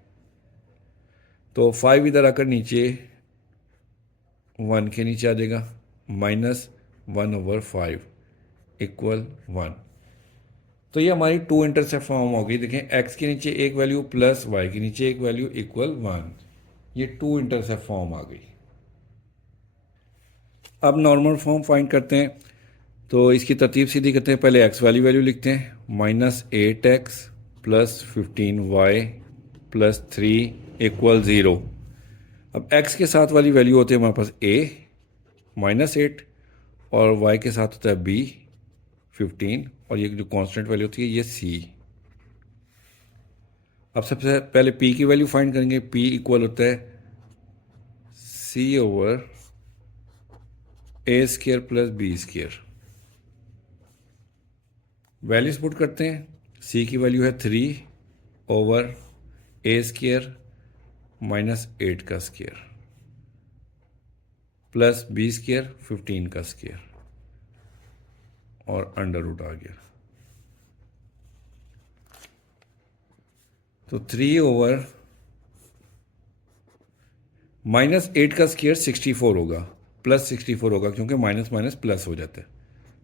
तो 5 इधर आकर नीचे 1 के नीचे आ जाएगा, माइनस 1 ओवर 5 इक्वल 1। तो ये हमारी टू इंटरसेप्ट फॉर्म हो गई। देखें x के नीचे एक वैल्यू प्लस y के नीचे एक वैल्यू इक्वल 1, ये टू इंटरसेप्ट फॉर्म आ गई। अब नॉर्मल फॉर्म फाइंड करते हैं, तो इसकी तरतीब सीधी करते हैं। पहले x वाली वैल्यू लिखते हैं, minus 8x plus 15y plus 3 equal 0। अब x के साथ वाली वैल्यू होती है हमारे पास a माइनस 8, और y के साथ होता है b 15, और ये जो कांस्टेंट वैल्यू होती है ये c। अब सबसे पहले p की वैल्यू फाइंड करेंगे, p इक्वल होता है c over a square plus b square. Values put करते हैं, c की वैल्यू है 3 ओवर a स्क्वायर माइनस 8 का स्क्वायर प्लस b स्क्वायर 15 का स्क्वायर, और अंडर रूट आ गया। तो 3 ओवर -8 का स्क्वायर 64 होगा, +64 होगा क्योंकि माइनस माइनस प्लस हो जाता है,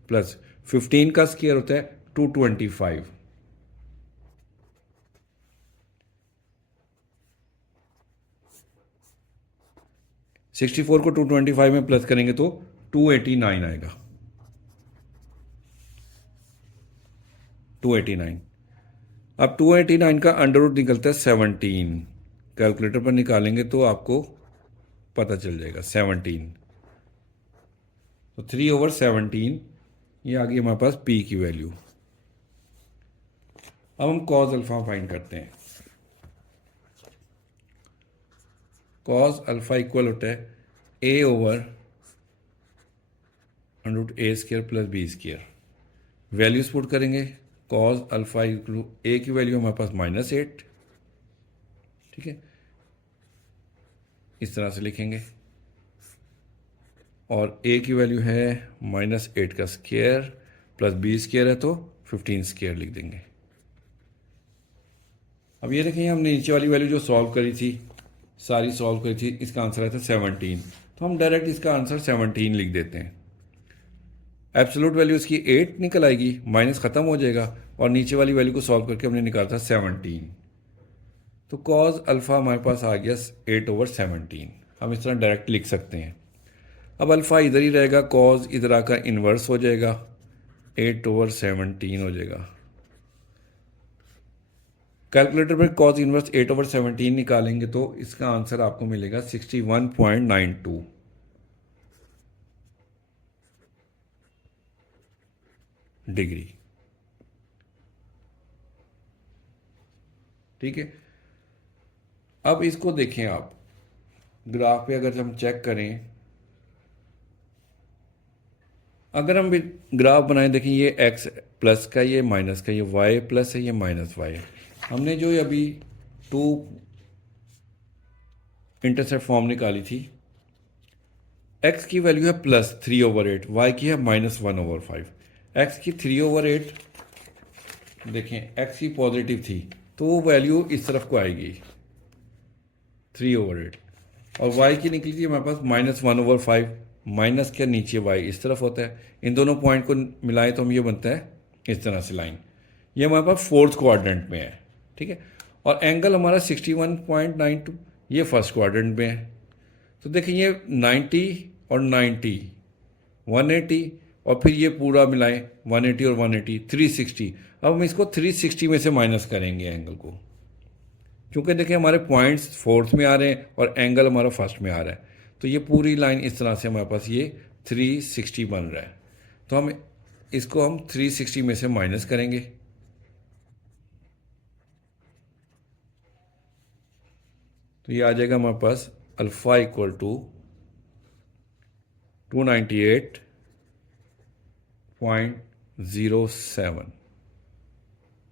प्लस 15 का स्क्वायर होता है 225। 64 को 225 में प्लस करेंगे तो 289 आएगा, 289। अब 289 का अंडर रूट निकलता है 17, कैलकुलेटर पर निकालेंगे तो आपको पता चल जाएगा 17। तो 3/17 ये आ गई हमारे पास पी की वैल्यू। अब हम कॉज अल्फा फाइंड करते हैं। कॉज अल्फा इक्वल होता है a/√a² + b²। वैल्यूज पुट करेंगे। कॉज अल्फा इक्वल ए की वैल्यू हमारे पास -8, ठीक है, इस तरह से लिखेंगे, और a की वैल्यू है -8 का स्क्वायर प्लस b² है तो 15² लिख देंगे। अब ये देखें, हमने नीचे वाली वैल्यू जो सॉल्व करी थी, सारी सॉल्व करी थी, इसका आंसर आया था 17, तो हम डायरेक्ट इसका आंसर 17 लिख देते हैं। एब्सोल्यूट वैल्यू इसकी 8 निकल आएगी, माइनस ख़त्म हो जाएगा, और नीचे वाली वैल्यू को सॉल्व करके हमने निकाला था 17। तो कॉज अल्फ़ा हमारे पास आ गया 8/17। हम इस तरह डायरेक्ट लिख सकते हैं। अब अल्फ़ा इधर ही रहेगा, कॉज इधर आकर इन्वर्स हो जाएगा, 8/17 हो जाएगा। कैलकुलेटर में कॉज इन्वर्स 8/17 निकालेंगे तो इसका आंसर आपको मिलेगा 61.92 डिग्री। ठीक है, अब इसको देखें आप ग्राफ पे, अगर हम चेक करें, अगर हम ग्राफ बनाएं, देखें ये x प्लस का, ये माइनस का, ये y प्लस है, ये माइनस y है। हमने जो अभी 2 इंटरसेप्ट फॉर्म निकाली थी, x की वैल्यू है +3/8, y की है -1/5। x की 3/8, देखें x की पॉजिटिव थी तो वो वैल्यू इस तरफ को आएगी 3/8, और y की निकली थी हमारे पास -1/5, माइनस के नीचे y इस तरफ होता है। इन दोनों पॉइंट को मिलाएं तो हम ये बनता है इस तरह से लाइन, ये हमारे पास 4th क्वाड्रेंट में है, ठीक है, और एंगल हमारा 61.92 ये 1st क्वाड्रेंट में है। तो देखिए ये 90 और 90 180, और फिर ये पूरा मिलाएं 180 और 180 360। अब हम इसको 360 में से माइनस करेंगे एंगल को, क्योंकि देखिए हमारे पॉइंट्स 4th में आ रहे हैं और एंगल हमारा 1st में आ रहा है, तो ये पूरी लाइन इस तरह से हमारे पास ये 360 बन रहा है। तो हम इसको हम 360 में से माइनस करेंगे, तो ये आ जाएगा हमारे पास alpha equal to 298.07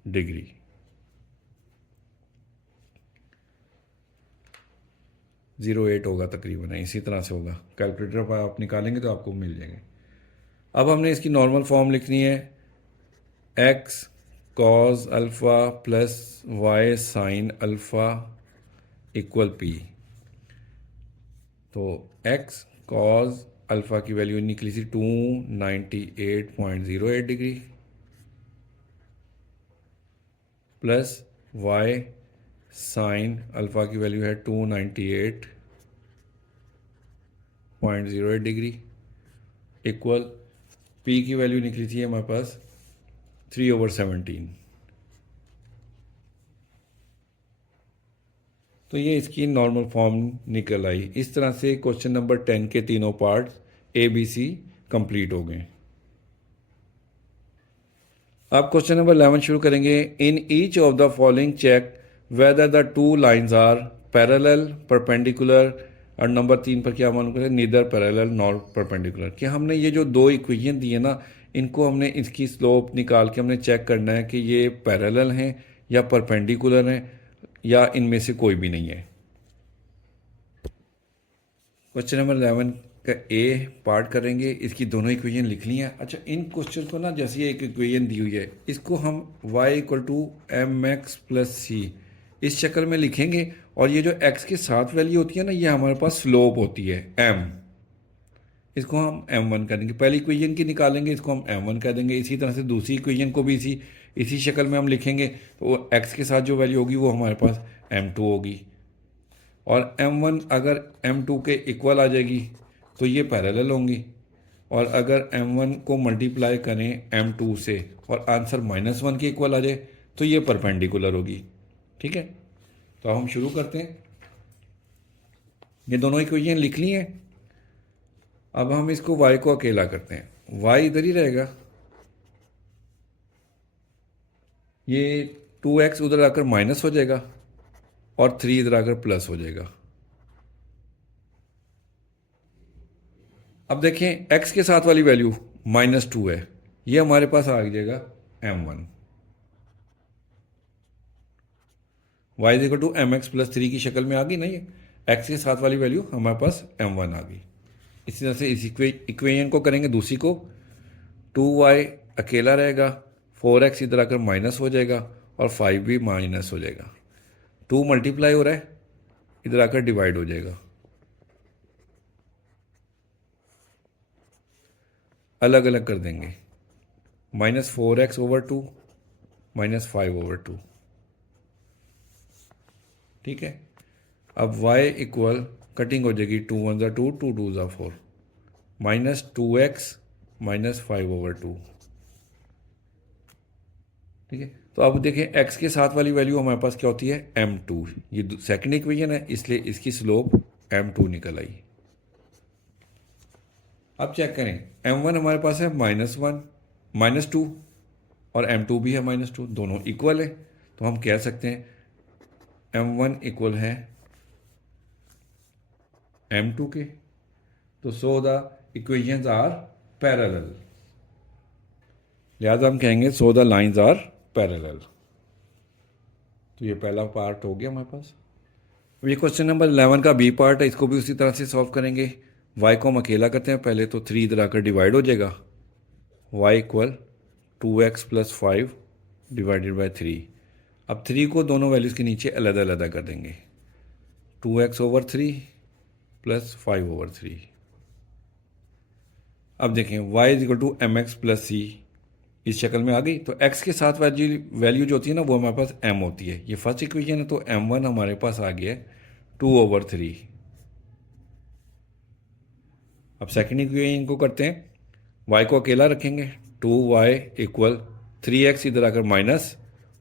degree. Zero 8 होगा तकरीबन, इसी तरह से होगा। कैलकुलेटर पर आप निकालेंगे तो आपको मिल जाएंगे। अब हमने इसकी नॉर्मल फॉर्म लिखनी है, x cause alpha plus y sign alpha equal p। तो x कॉज अल्फ़ा की वैल्यू निकली थी 298.08 degree, plus y sign alpha की वैल्यू है 298.08 डिग्री, इक्वल p की वैल्यू निकली थी हमारे पास 3/17। तो ये इसकी नॉर्मल फॉर्म निकल आई। इस तरह से क्वेश्चन नंबर 10 के तीनों पार्ट्स ABC कंप्लीट हो गए। अब क्वेश्चन नंबर 11 शुरू करेंगे। In each of the following check whether the two lines are parallel perpendicular, और नंबर 3 पर क्या मालूम करें, नीदर पैरेलल नॉर परपेंडिकुलर। कि हमने ये जो दो इक्वेशन दी है ना, इनको हमने इसकी स्लोप निकाल के हमने चेक करना है कि ये पैरेलल हैं या परपेंडिकुलर हैं या इनमें से कोई भी नहीं है। क्वेश्चन नंबर 11 का ए पार्ट करेंगे, इसकी दोनों इक्वेशन लिख ली हैं। अच्छा, इन क्वेश्चन को ना, जैसे ये एक इक्वेशन दी हुई है, इसको हम y = mx + c, इस शक्ल में लिखेंगे। और ये जो एक्स के साथ वैल्यू होती है ना, ये हमारे पास स्लोप होती है एम, इसको हम m1 कर देंगे। पहली इक्वेशन की निकालेंगे, इसको हम m1 कह देंगे। इसी तरह से दूसरी इक्वेशन को भी इसी शक्ल में हम लिखेंगे, तो x के साथ जो वैल्यू होगी वो हमारे पास m2 होगी। और m1 अगर m2 के इक्वल आ जाएगी तो ये पैरेलल होंगी, और अगर m1 को मल्टीप्लाई करें m2 से और आंसर -1 के इक्वल आ जाए तो ये परपेंडिकुलर होगी। ठीक है, तो अब हम शुरू करते हैं। ये दोनों इक्वेशन लिख ली हैं। अब हम इसको y को अकेला करते हैं, y इधर ही रहेगा, ये 2x उधर आकर माइनस हो जाएगा और 3 इधर आकर प्लस हो जाएगा। अब देखें x के साथ वाली वैल्यू -2 है, ये हमारे पास आ जाएगा m1। y is equal to mx plus 3 की शक्ल में आ गई ना, ये x के साथ वाली वैल्यू हमारे पास m1 आ गई। इसी तरह से इस इक्वेशन को करेंगे दूसरी को, 2y अकेला रहेगा, 4x इधर आकर माइनस हो जाएगा और 5 भी माइनस हो जाएगा। 2 मल्टीप्लाई हो रहा है, इधर आकर डिवाइड हो जाएगा। अलग अलग कर देंगे, -4x ओवर 2 -5 ओवर 2। ठीक है, अब y इक्वल कटिंग हो जाएगी, 2 1 ज़ा 2, 2 2 ज़ा 4, -2x -5 ओवर 2। ठीक है, तो अब देखें x के साथ वाली वैल्यू हमारे पास क्या होती है m2। ये सेकंड इक्वेशन है, इसलिए इसकी स्लोप m2 निकल आई। अब चेक करें, m1 हमारे पास है -2 और m2 भी है -2, दोनों इक्वल है, तो हम कह सकते हैं m1 इक्वल है m2 के। तो so the equations are parallel, लिहाजा हम कहेंगे so the lines are parallel. तो ये पहला पार्ट हो गया हमारे पास। अब ये क्वेश्चन नंबर 11 का बी पार्ट है, इसको भी उसी तरह से सॉल्व करेंगे। y को हम अकेला करते हैं पहले, तो 3 इधर आकर डिवाइड हो जाएगा, y equal 2x plus 5 divided by 3। अब 3 को दोनों वैल्यूज़ के नीचे अलग अलग कर देंगे, 2x ओवर 3 प्लस 5 ओवर 3। अब देखें y is equal to M x plus C, इस शक्ल में आ गई। तो x के साथ वैल्यू जो होती है ना, वो हमारे पास m होती है। ये फर्स्ट इक्वेशन है, तो m1 हमारे पास आ गया 2 ओवर 3। अब सेकंड इक्वेशन को करते हैं, y को अकेला रखेंगे, 2y इक्वल 3x इधर आकर माइनस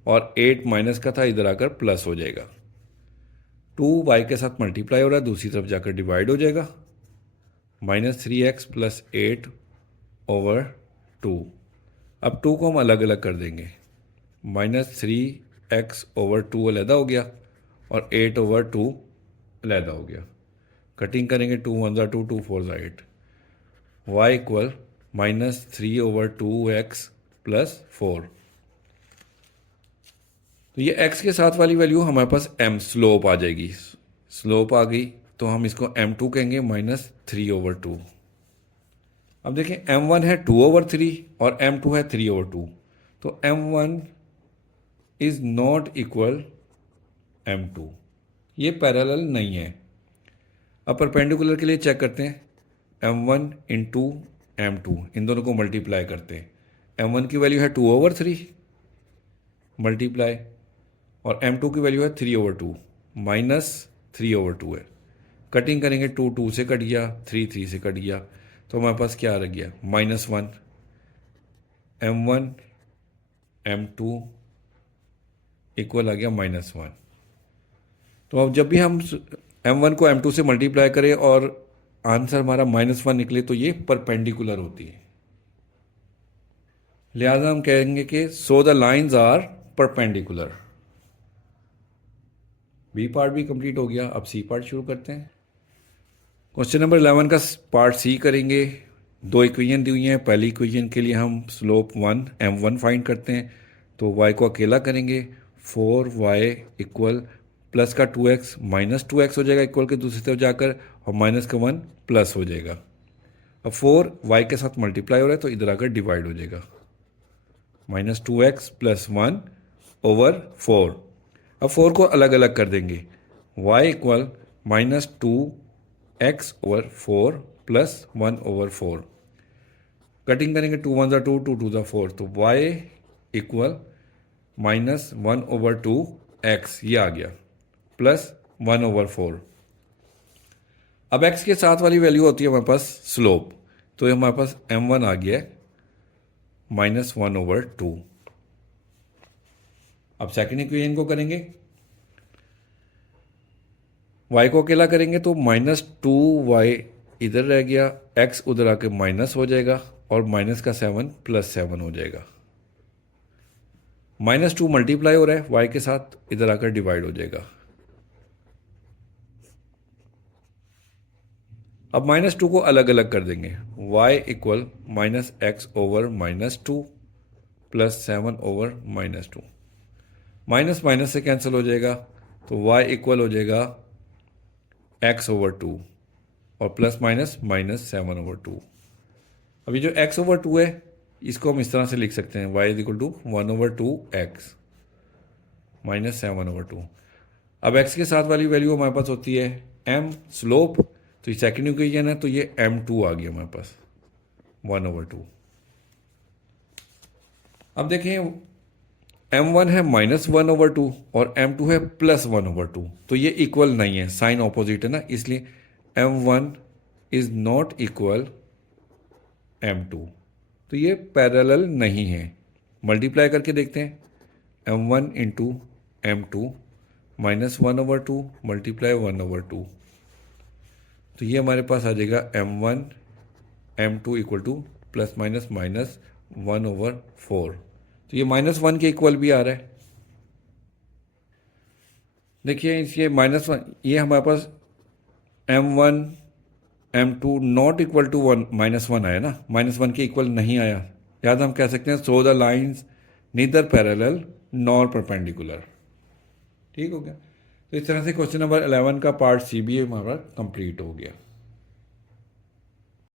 और 8 माइनस का था, इधर आकर प्लस हो जाएगा। 2y के साथ मल्टीप्लाई हो रहा है, दूसरी तरफ जाकर डिवाइड हो जाएगा, -3x प्लस 8 ओवर 2। अब 2 को हम अलग अलग कर देंगे, -3x ओवर 2 अलहदा हो गया और 8 ओवर 2 अलहदा हो गया। कटिंग करेंगे, 2 1 ज़ा 2, 2 4 ज़ा 8। y equal -3 over 2x plus 4। तो ये x के साथ वाली वैल्यू हमारे पास m स्लोप आ जाएगी। स्लोप आ गई तो हम इसको m2 कहेंगे, -3 ओवर 2। अब देखें m1 है 2 ओवर 3 और m2 है 3 ओवर 2, तो m1 is not equal m2, ये पैरेलल नहीं है। अब परपेंडिकुलर के लिए चेक करते हैं, m1 इंटू m2, इन दोनों को मल्टीप्लाई करते हैं। m1 की वैल्यू है 2 ओवर 3 मल्टीप्लाई, और m2 की वैल्यू है 3 ओवर 2 -3 ओवर 2 है। कटिंग करेंगे, 2 2 से कट गया, 3 3 से कट गया, तो हमारे पास क्या रह गया, -1। m1 m2 इक्वल आ गया -1। तो अब जब भी हम m1 को m2 से मल्टीप्लाई करें और आंसर हमारा -1 निकले, तो ये परपेंडिकुलर होती है। लिहाजा हम कहेंगे कि so the lines are perpendicular. B part भी कंप्लीट हो गया, अब सी पार्ट शुरू करते हैं। क्वेश्चन नंबर 11 का पार्ट सी करेंगे। दो इक्वेशन दी हुई हैं, पहली इक्वेशन के लिए हम स्लोप m1 फाइंड करते हैं, तो y को अकेला करेंगे, 4y इक्वल प्लस का 2x -2x हो जाएगा इक्वल के दूसरी तरफ जाकर, और माइनस का 1 प्लस हो जाएगा। अब 4 y के साथ मल्टीप्लाई हो रहा है, तो इधर आकर डिवाइड हो जाएगा, -2x प्लस 1 ओवर 4। अब 4 को अलग अलग कर देंगे, y equal -2x/4 plus 1/4। Cutting करेंगे, 2 1 2, 2 2 4, तो y इक्वल -1/2x ये आ गया प्लस 1/4। अब x के साथ वाली वैल्यू होती है हमारे पास स्लोप, तो ये हमारे पास m1 आ गया है -1/2। अब सेकेंड इक्वेशन को करेंगे, y को अकेला करेंगे तो -2y इधर रह गया, x उधर आके माइनस हो जाएगा और माइनस का 7 +7 हो जाएगा। -2 मल्टीप्लाई हो रहा है y के साथ, इधर आकर डिवाइड हो जाएगा। अब -2 को अलग अलग कर देंगे, y equal -x/-2 plus 7/-2। Minus minus से कैंसिल हो जाएगा, तो y इक्वल हो जाएगा x/2 और प्लस माइनस -7/2। अभी जो x/2 है इसको हम इस तरह से लिख सकते हैं, y इक्वल टू 1/2x -7/2। अब x के साथ वाली वैल्यू हमारे पास होती है m स्लोप, तो ये सेकेंड इक्वेशन है, तो ये m2 आ गया हमारे पास 1/2। अब देखें m1 है -1/2 और m2 है +1/2, तो ये इक्वल नहीं है, साइन ऑपोजिट है ना, इसलिए m1 is not equal m2, तो ये पैरेलल नहीं है। मल्टीप्लाई करके देखते हैं, m1 इंटू m2 -1/2 मल्टीप्लाई 1/2, तो ये हमारे पास आ जाएगा m1 m2 equal two plus minus -1/4, तो ये -1 के इक्वल भी आ रहा है। देखिए ये -1, ये हमारे पास m1 m2 not equal to 1 आया ना, -1 के इक्वल नहीं आया, याद हम कह सकते हैं so the lines neither parallel nor perpendicular. ठीक हो गया, तो इस तरह से क्वेश्चन नंबर 11 का पार्ट सी भी हमारा कंप्लीट हो गया।